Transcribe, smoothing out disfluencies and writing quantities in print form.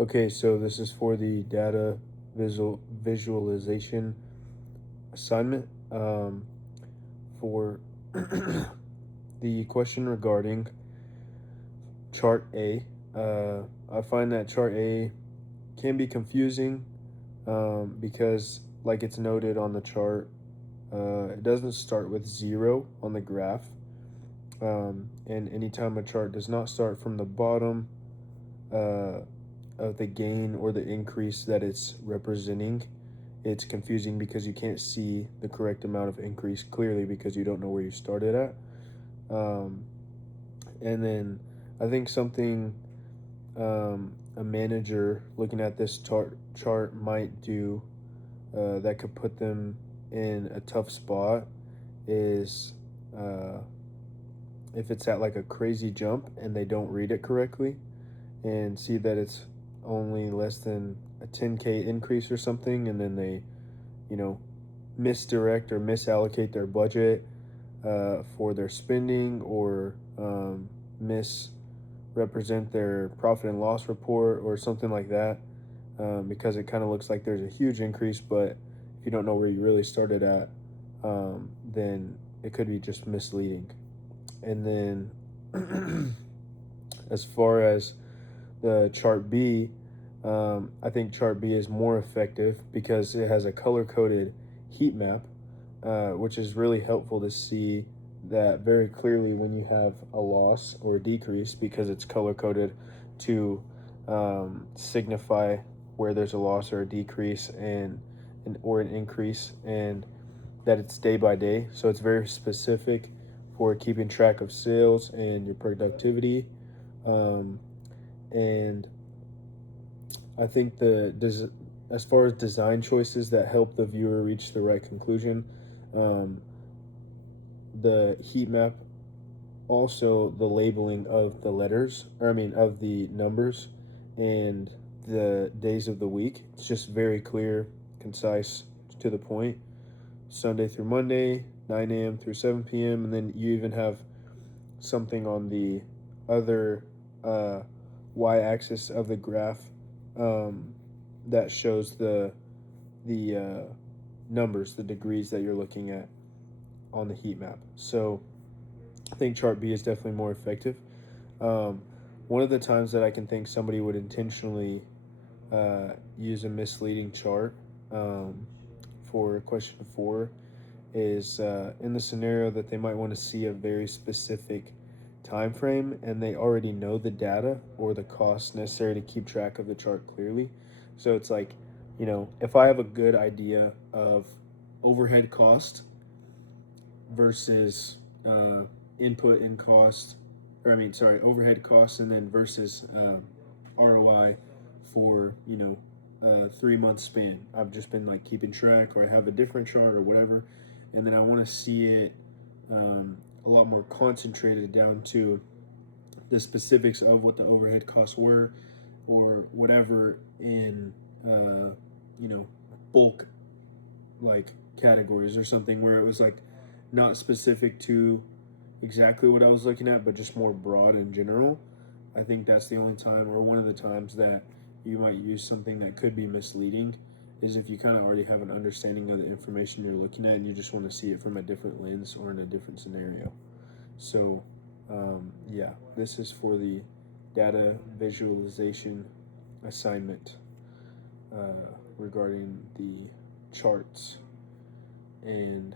Okay, so this is for the data visualization assignment. For the question regarding chart A, I find that chart A can be confusing because, like it's noted on the chart, it doesn't start with 0 on the graph. And anytime a chart does not start from the bottom uh, of the gain or the increase that it's representing, it's confusing because you can't see the correct amount of increase clearly because you don't know where you started at. Um, and then I think something a manager looking at this chart might do that could put them in a tough spot is uh, if it's at like a crazy jump and they don't read it correctly and see that it's only less than a 10K increase or something, and then they, you know, misdirect or misallocate their budget for their spending, or misrepresent their profit and loss report or something like that, because it kind of looks like there's a huge increase, but if you don't know where you really started at, then it could be just misleading. And then as far as the chart B, I think chart B is more effective because it has a color coded heat map, which is really helpful to see that very clearly when you have a loss or a decrease, because it's color coded to signify where there's a loss or a decrease or an increase, and that it's day by day. So it's very specific for keeping track of sales and your productivity. Um, and I think as far as design choices that help the viewer reach the right conclusion, um, the heat map, also the labeling of the letters, or I mean of the numbers, and the days of the week. It's just very clear, concise, to the point. Sunday through Monday, 9 a.m. through 7 p.m., and then you even have something on the other y-axis of the graph, um, that shows the numbers, the degrees that you're looking at on the heat map. So I think chart B is definitely more effective. Um, One of the times that I can think somebody would intentionally use a misleading chart for question 4 is in the scenario that they might want to see a very specific time frame and they already know the data or the costs necessary to keep track of the chart clearly. So it's like, if I have a good idea of overhead cost versus input and cost, or I mean, sorry, overhead costs, and then versus ROI for, 3 month span. I've just been like keeping track, or I have a different chart or whatever, and then I want to see it a lot more concentrated down to the specifics of what the overhead costs were, or whatever in you know bulk like categories or something, where it was like not specific to exactly what I was looking at, but just more broad in general. I think that's the only time, or one of the times, that you might use something that could be misleading, is if you kind of already have an understanding of the information you're looking at and you just want to see it from a different lens or in a different scenario. So, yeah, this is for the data visualization assignment regarding the charts. And